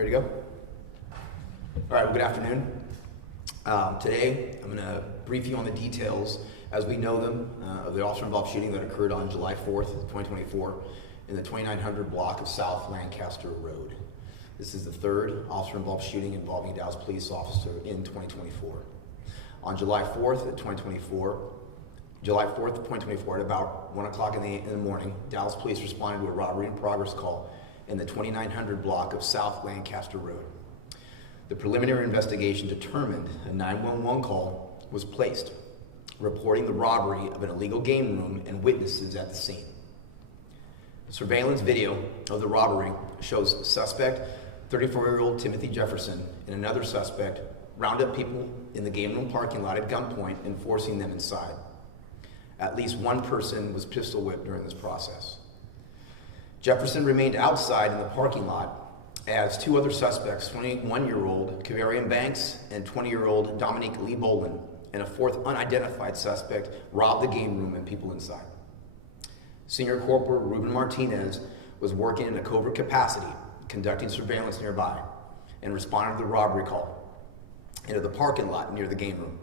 Ready to go? All right, well, good afternoon. Today, I'm going to brief you on the details as we know them of the officer-involved shooting that occurred on July 4th, 2024 in the 2900 block of South Lancaster Road. This is the third officer-involved shooting involving a Dallas police officer in 2024. On July 4th, 2024, at about 1 o'clock in the morning, Dallas police responded to a robbery in progress call in the 2900 block of South Lancaster Road. The preliminary investigation determined a 911 call was placed, reporting the robbery of an illegal game room and witnesses at the scene. Surveillance video of the robbery shows suspect 34-year-old Timothy Jefferson and another suspect round up people in the game room parking lot at gunpoint and forcing them inside. At least one person was pistol whipped during this process. Jefferson remained outside in the parking lot as two other suspects, 21-year-old Kavarian Banks and 20-year-old Dominique Lee Bolin, and a fourth unidentified suspect robbed the game room and people inside. Senior Corporal Ruben Martinez was working in a covert capacity, conducting surveillance nearby, and responded to the robbery call into the parking lot near the game room.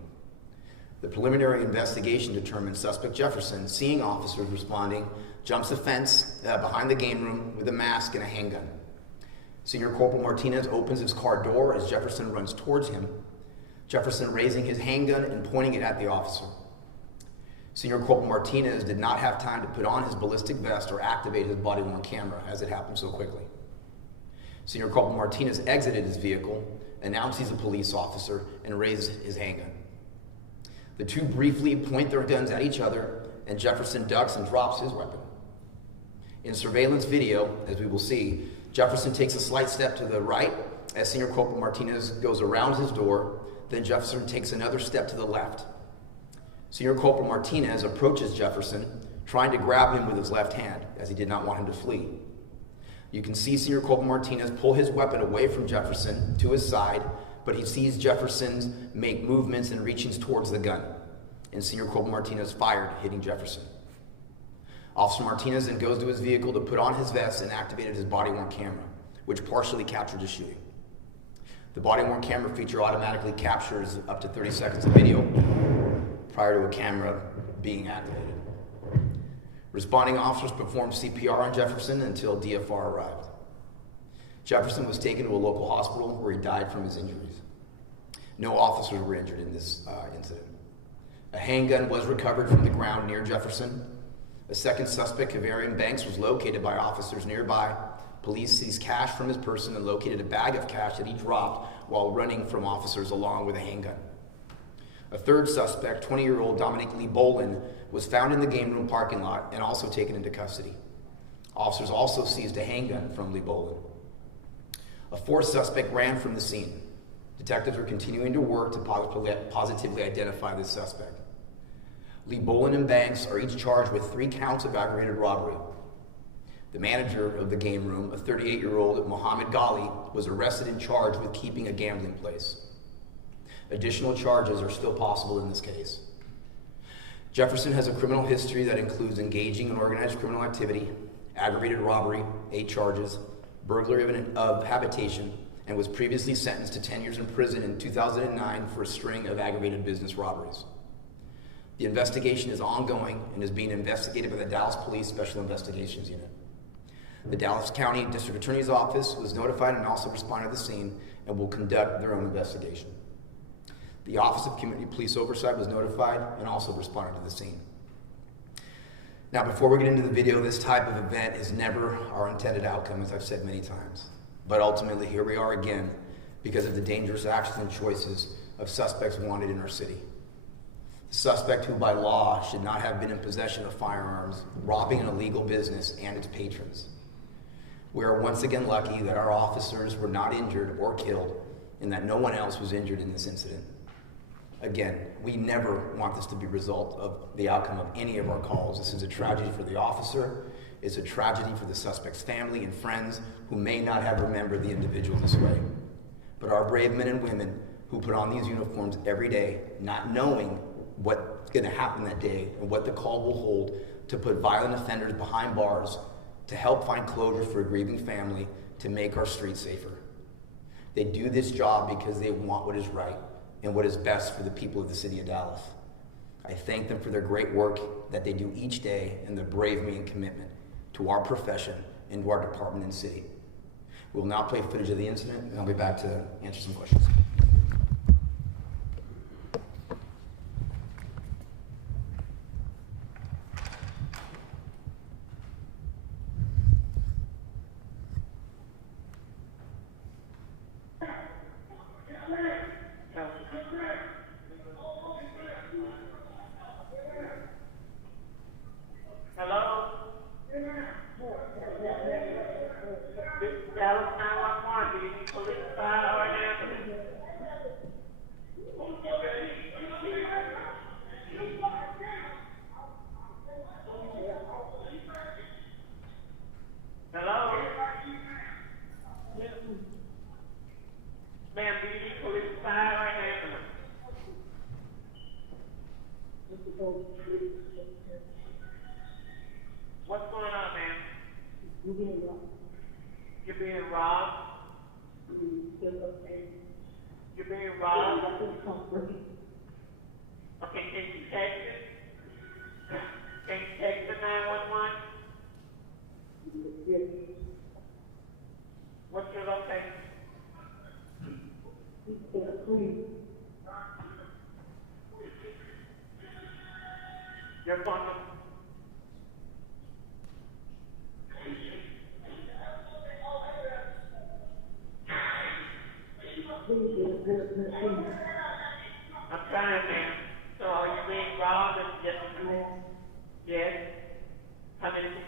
The preliminary investigation determined suspect Jefferson, seeing officers responding, jumps the fence behind the game room with a mask and a handgun. Senior Corporal Martinez opens his car door as Jefferson runs towards him, Jefferson raising his handgun and pointing it at the officer. Senior Corporal Martinez did not have time to put on his ballistic vest or activate his body-worn camera as it happened so quickly. Senior Corporal Martinez exited his vehicle, announced he's a police officer, and raised his handgun. The two briefly point their guns at each other, and Jefferson ducks and drops his weapon. In surveillance video, as we will see, Jefferson takes a slight step to the right as Senior Corporal Martinez goes around his door, then Jefferson takes another step to the left. Senior Corporal Martinez approaches Jefferson, trying to grab him with his left hand, as he did not want him to flee. You can see Senior Corporal Martinez pull his weapon away from Jefferson to his side, but he sees Jefferson make movements and reachings towards the gun, and Senior Corporal Martinez fired, hitting Jefferson. Officer Martinez then goes to his vehicle to put on his vest and activated his body-worn camera, which partially captured the shooting. The body-worn camera feature automatically captures up to 30 seconds of video prior to a camera being activated. Responding officers performed CPR on Jefferson until DFR arrived. Jefferson was taken to a local hospital where he died from his injuries. No officers were injured in this incident. A handgun was recovered from the ground near Jefferson. A second suspect, Kavarian Banks, was located by officers nearby. Police seized cash from his person and located a bag of cash that he dropped while running from officers along with a handgun. A third suspect, 20-year-old Dominique Lee Bolin, was found in the game room parking lot and also taken into custody. Officers also seized a handgun from Lee Bolin. A fourth suspect ran from the scene. Detectives are continuing to work to positively identify this suspect. Lee Bolin and Banks are each charged with 3 counts of aggravated robbery. The manager of the game room, a 38-year-old Mohammed Ghali, was arrested and charged with keeping a gambling place. Additional charges are still possible in this case. Jefferson has a criminal history that includes engaging in organized criminal activity, aggravated robbery, 8 charges, burglary of habitation, and was previously sentenced to 10 years in prison in 2009 for a string of aggravated business robberies. The investigation is ongoing and is being investigated by the Dallas Police Special Investigations Unit. The Dallas County District Attorney's Office was notified and also responded to the scene and will conduct their own investigation. The Office of Community Police Oversight was notified and also responded to the scene. Now, before we get into the video, this type of event is never our intended outcome, as I've said many times. But ultimately, here we are again because of the dangerous actions and choices of suspects wanted in our city. The suspect who by law should not have been in possession of firearms, robbing an illegal business and its patrons. We are once again lucky that our officers were not injured or killed and that no one else was injured in this incident. Again, we never want this to be a result of the outcome of any of our calls. This is a tragedy for the officer. It's a tragedy for the suspect's family and friends who may not have remembered the individual this way. But our brave men and women who put on these uniforms every day, not knowing what's going to happen that day and what the call will hold, to put violent offenders behind bars, to help find closure for a grieving family, to make our streets safer. They do this job because they want what is right and what is best for the people of the city of Dallas. I thank them for their great work that they do each day and their bravery and commitment to our profession and to our department and city. We will now play footage of the incident, and I'll be back to answer some questions. What's going on, man? You're being robbed. You're being robbed. Okay, can you text it? Can you text the 911? What's your location? Your phone number? I'm trying, man. So are you being robbed? Yes. How many people?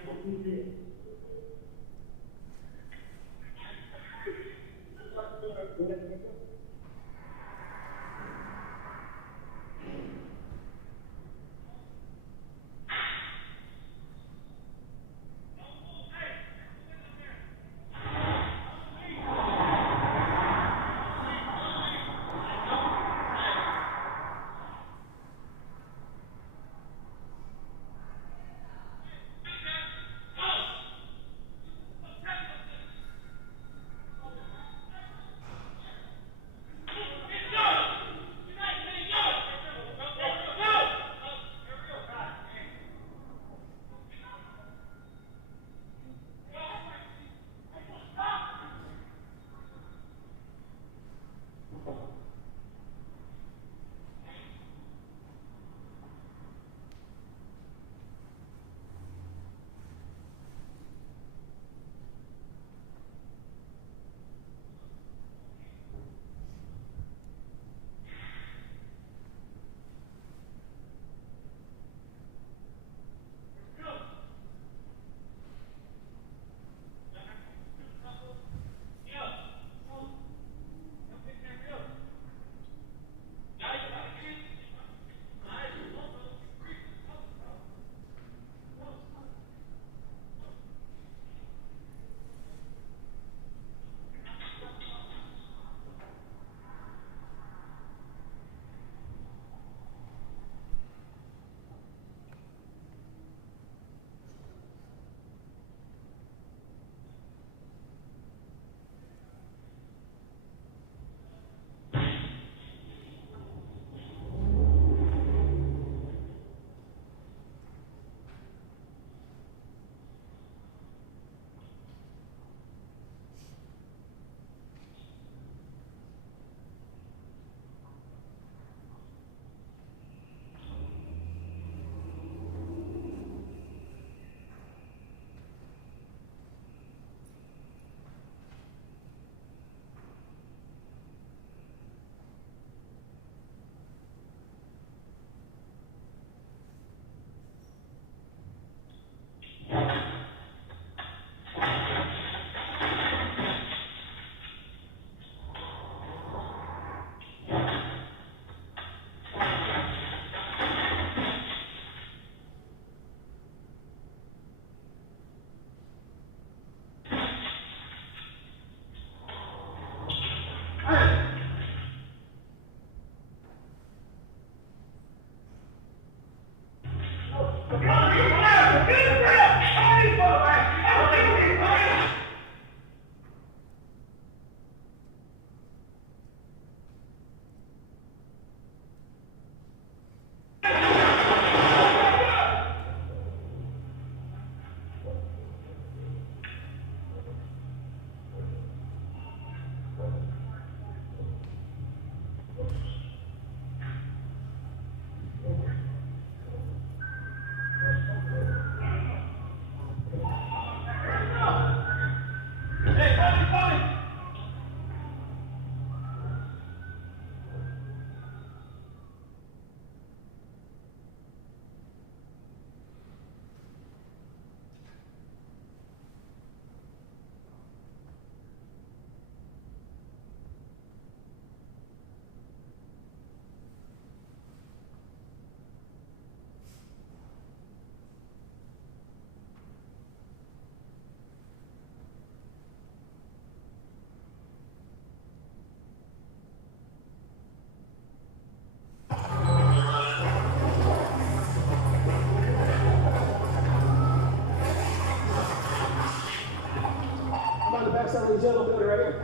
these yellow building right here.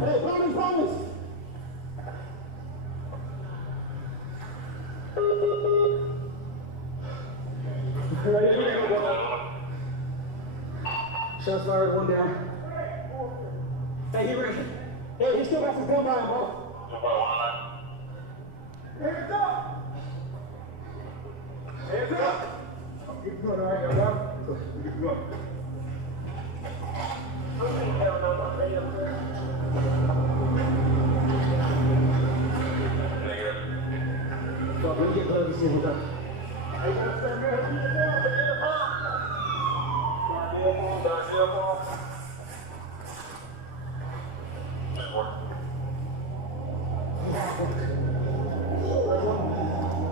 Hey, promise. Right here. Shots fired, one down. Hey, he still got some gun by him, bro. Hands up! Hands up! Keep going, all right, y'all got him? Keep going. Fuck, let me get close and see what's up. Hey, you gotta start moving.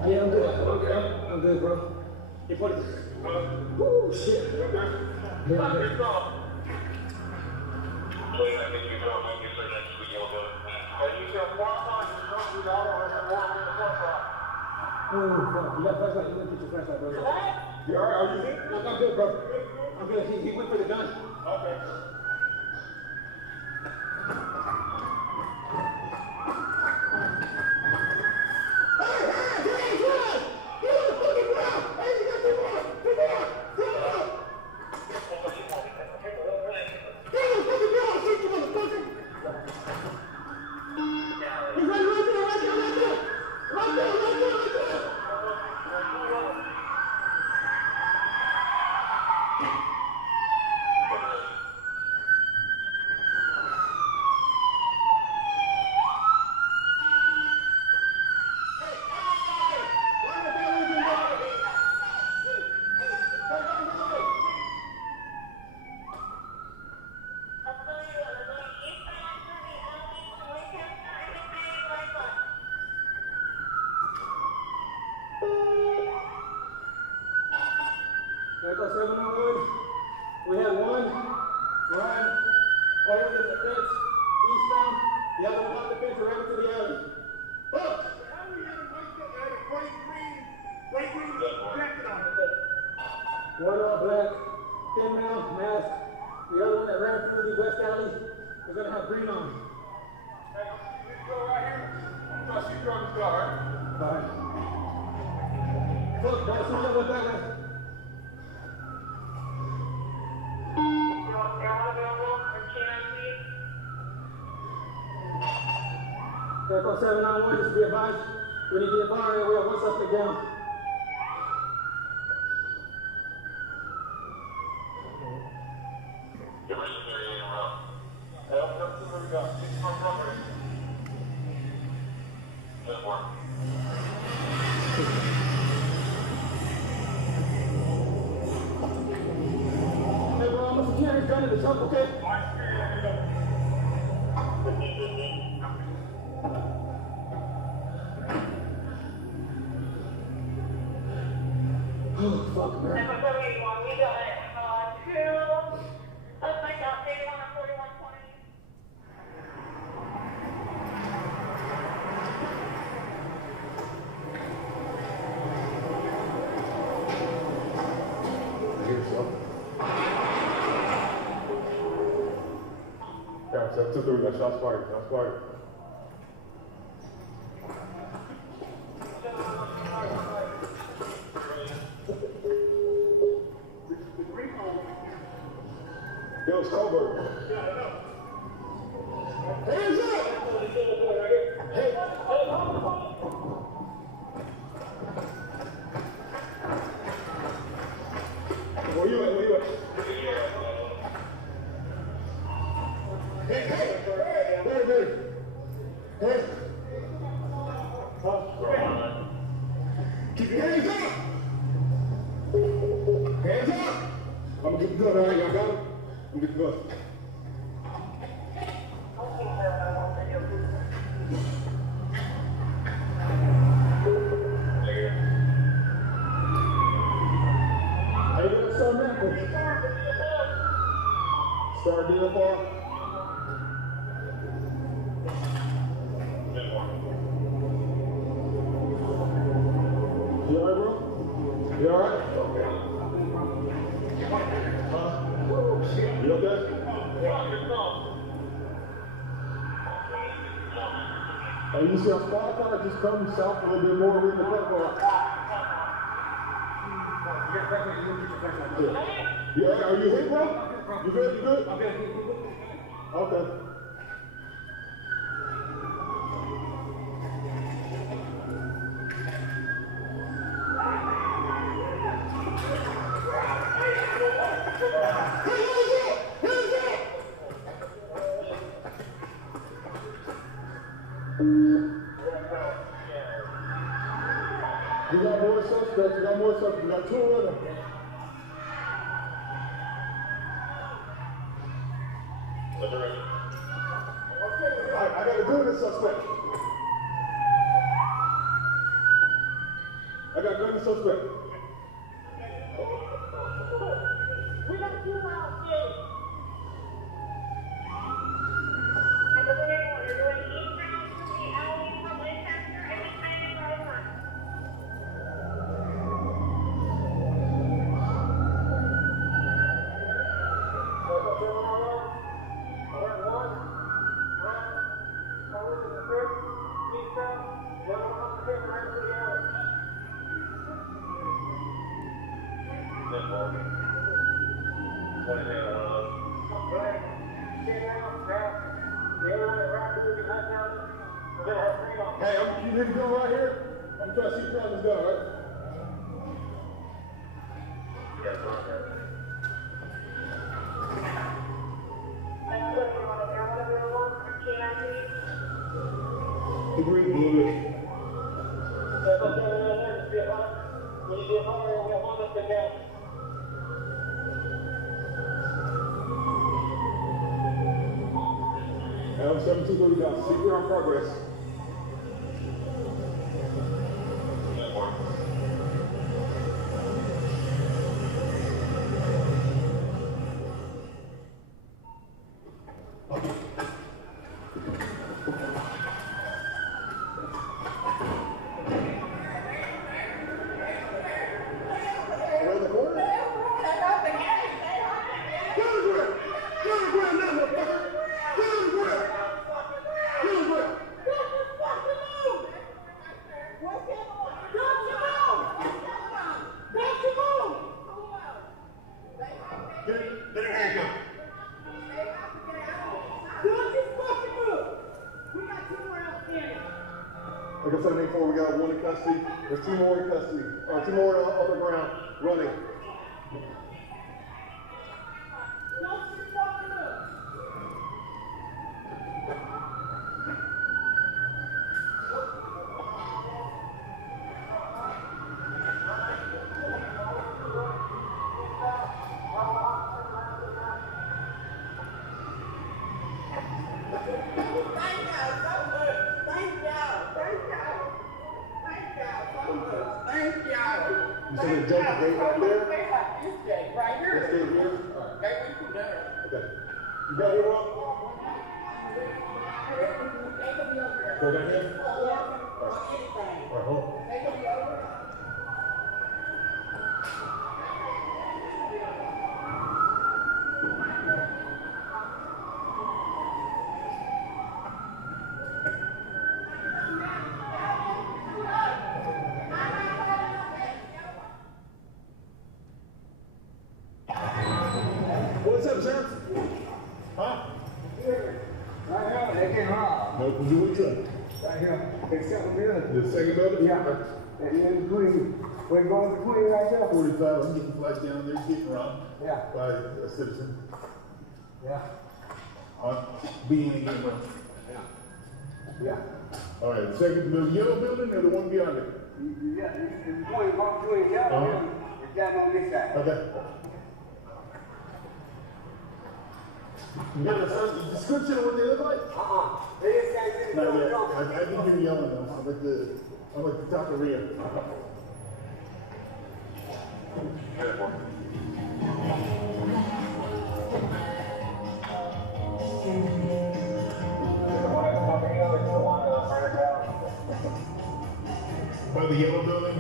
Yeah, I'm good. I'm good, bro. You put it. Woo, shit. Yeah, I'm good. Oh, fuck. You got a flashlight? You went to get your flashlight, bro. You alright? Are you good? I'm good, bro. I'm good. He went for the gun. Okay. Echo 701, we had one run over the fence eastbound, the other one up the fence right into the alley. Look! How do we have a white jacket on? One all black, 10 round mask. The other one that ran through the west alley is gonna have green on. Hey, this girl right here, I'm gonna shoot you on this car, right? Alright. Look, boss, who's up with that one? Echo 791, just be advised, we need the bar area, we have one suspect down. Hey bro, I'm gonna secure his gun in the trunk, okay? Oh, fuck, man. Number 31, we got it. Two, suspect out, 81 and 4120. Yeah, 723, we got shots fired. Shots fired. Yo, it's Colbert. Hands up! Hey. Where you at? Where you at? Hey, hey! Hey, hey! Hey! Keep your hands up! Hands up! I'm gonna get the gun, all right? Y'all got him? I'm gonna get the gun. Hey, you got something there? Start dealing for him. You alright, bro? You alright? You okay? You see a squad car just come south a little bit more with the platform. Yeah, are you hit, bro? You good? You good? Okay. We got more suspects. We got more suspects. We got 2 running. I got a gunman suspect. I got a gunman suspect. We got 2 rounds here. And the way you're doing eastbound from the alley from Lancaster and the Canyon Road line. Hey, you need to go right here? I'm trying to see if this gun, right? Yes, The green blue. L 72 got secure on progress. Like I said before, we got 1 in custody. There's 2 more in custody. Or 2 more on the ground running. You see the jump gate right there? This gate right here. This gate here? All right. Gate went through there. Okay. You got it, Rob? Go down here? All right, hold on. What's up, sir? Huh? Right here, they get robbed. No, we'll do it, sir. Right here, they sell them in. The second building? Yeah. And in between, we're going between right there. 45, I'm getting flash down there, getting around Yeah. by a citizen. Yeah. Being again, bro. Yeah. All right, the second, the yellow building or the one beyond it? Yeah, it's going up to each other. It's down on this side. Okay. You got a description of what they look like? They just can't Not yet. I didn't hear yelling though. I'm at the top of the rear. By the yellow building?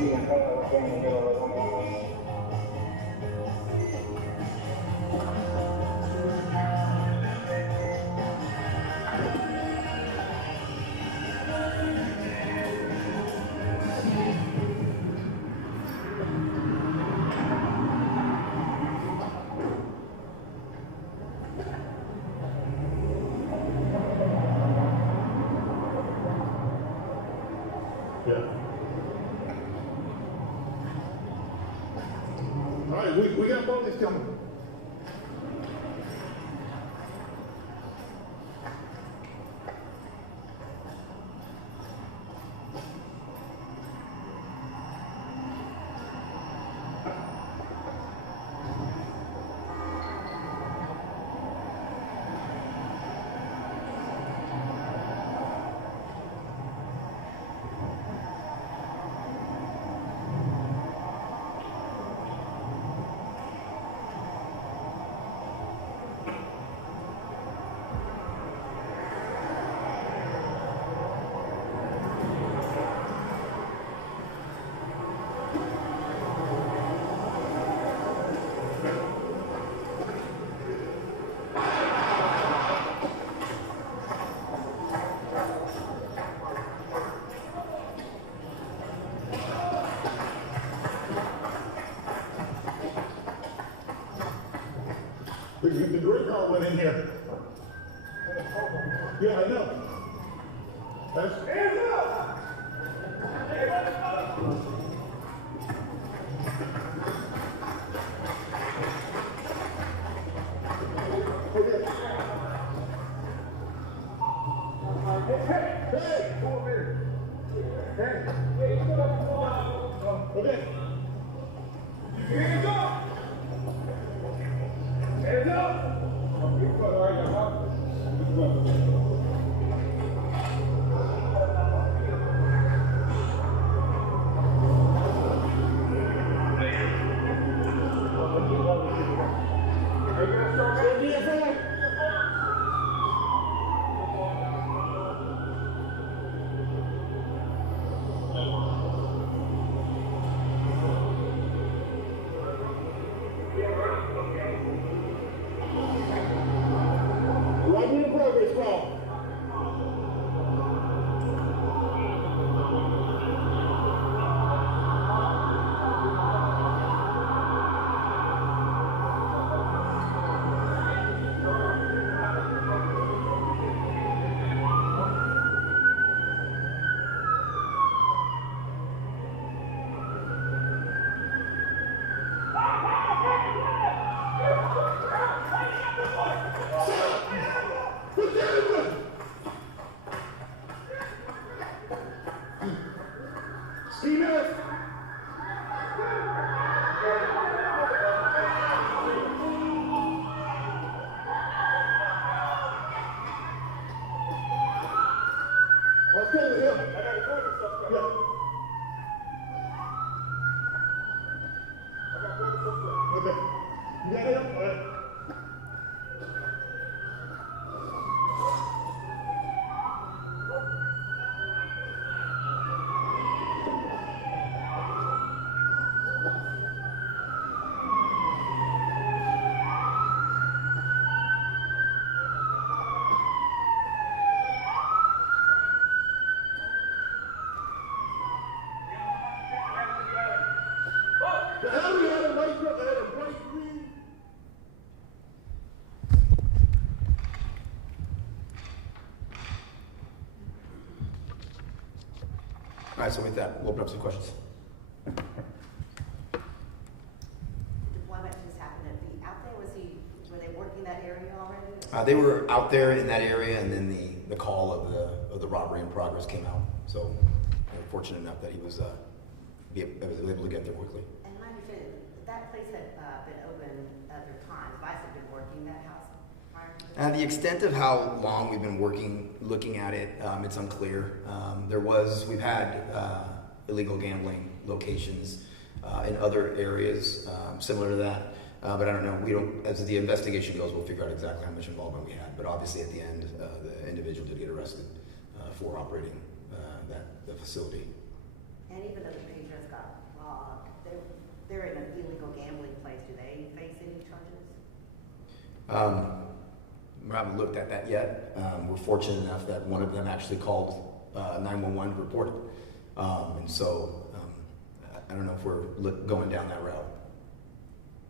Yeah. All right, we got police coming. The gray car went in here. Yeah, I know. Hands up! Hey, come over here. Hey, okay. Hands up! Hands up! Right in the progress call. All right, so with that, we'll open up some questions. The deployment just happened at the, out there, were they working that area already? They were out there in that area, and then the call of the robbery in progress came out. So we were fortunate enough that he was able to get there quickly. And my understanding, that place had been open other times. Vice had been working that house prior to that? The extent of how long we've been looking at it, it's unclear. We've had illegal gambling locations in other areas similar to that, but I don't know. As the investigation goes, we'll figure out exactly how much involvement we had. But obviously, at the end, the individual did get arrested for operating the facility. And even though the page just got logged, they're in an illegal gambling place. Do they face any charges? We haven't looked at that yet. We're fortunate enough that one of them actually called 911 to report it. And so I don't know if we're going down that route.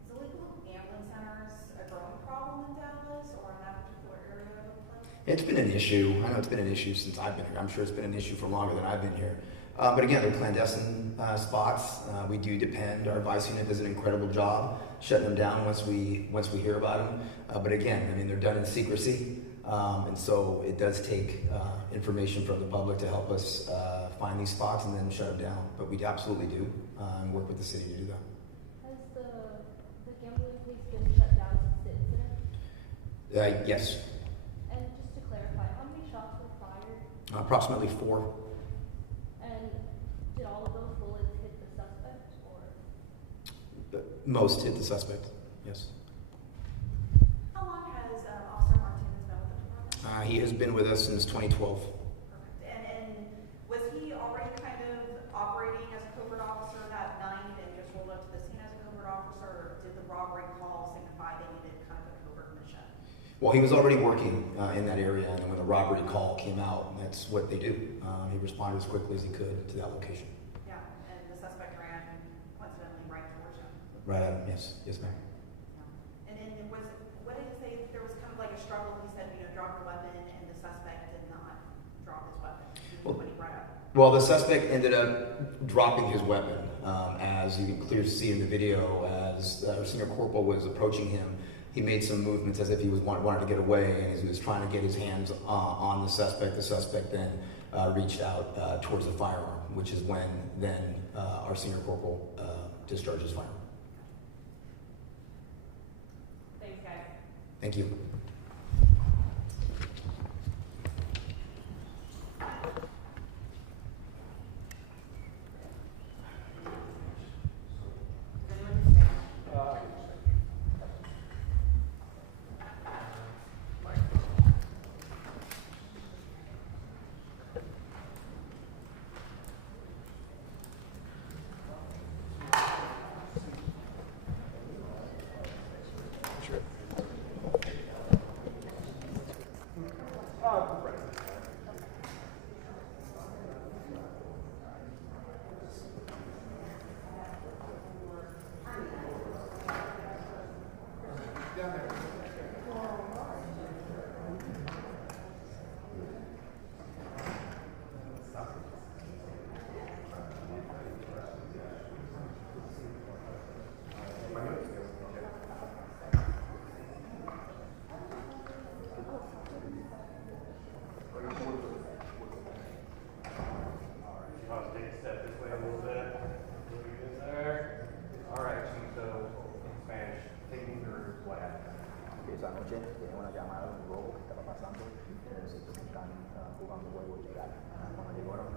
Is illegal gambling centers a growing problem in Dallas or in that particular area of the place? It's been an issue. I know it's been an issue since I've been here. I'm sure it's been an issue for longer than I've been here. But again, they're clandestine spots. We do depend. Our vice unit does an incredible job shutting them down once we hear about them. But again, I mean, they're done in secrecy, and so it does take information from the public to help us find these spots and then shut them down. But we absolutely do and work with the city to do that. Has the gambling place been shut down since the incident? Yes, And just to clarify, how many shots were fired? approximately 4. And did all of those bullets hit the suspect, or? Most hit the suspect. Yes. How long has Officer Martinez been with the department? He has been with us since 2012. Perfect. And was he already kind of operating as a covert officer that night and just rolled up to the scene as a covert officer, or did the robbery call signify they needed kind of a covert mission? Well, he was already working in that area, and then when the robbery call came out, that's what they do. He responded as quickly as he could to that location. Yeah, and the suspect ran coincidentally right towards him. Right at him, yes. Yes, ma'am. Yeah. And then what did he say? There was kind of like a struggle. He said, drop your weapon, and the suspect did not drop his weapon. When he brought up. Well, the suspect ended up dropping his weapon, as you can clearly see in the video. As our senior corporal was approaching him, he made some movements as if he was wanted to get away, and as he was trying to get his hands on the suspect then reached out towards the firearm, which is when then our senior corporal discharged his firearm. Thanks, guys. Thank you. Esa noche tiene una llamada de un robo que estaba pasando en el sitio que están jugando juegos de gala.